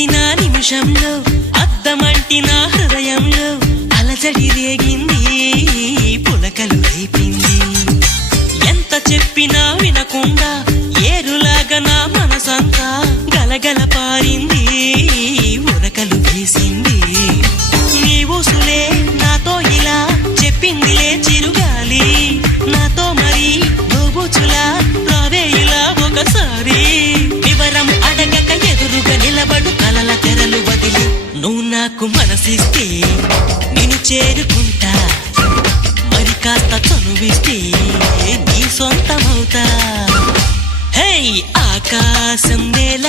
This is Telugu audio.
చూసిన నిమిషంలో అద్దమంటి నా హృదయంలో అలజడి రేగింది, పులకలు రేపింది. ఎంత చెప్పినా వినకుండా ఏరులాగా నా మనసంతా గలగల పారింది, ఉరకలు వేసింది. నీ ఊసులే నాతో ఇలా చెప్పిందిలే చిరుగాలి, నాతో మరి నోబుచులా రావే ఇలా ఒకసారి. వివరం అడగక ఎదురుగా నిలబడు కలల తెరలు వదిలి, నువ్వు నాకు మనసిస్తే నేను చేరుకుంటా, మరి కాస్త చనువిస్తే నీ సొంతమవుతా. హే ఆకాశం నేల